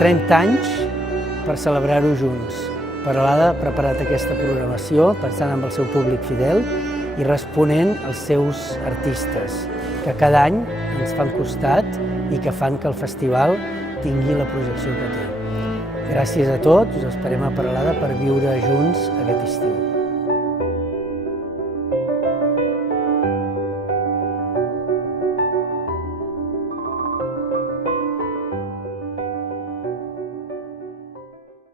30 anys per celebrar-ho junts. Peralada ha preparat aquesta programació pensant en el seu públic fidel i responent als seus artistes, que cada any ens fan costat i que fan que el festival tingui la projecció que té. Gràcies a tots, us esperem a Peralada per viure junts aquest estiu.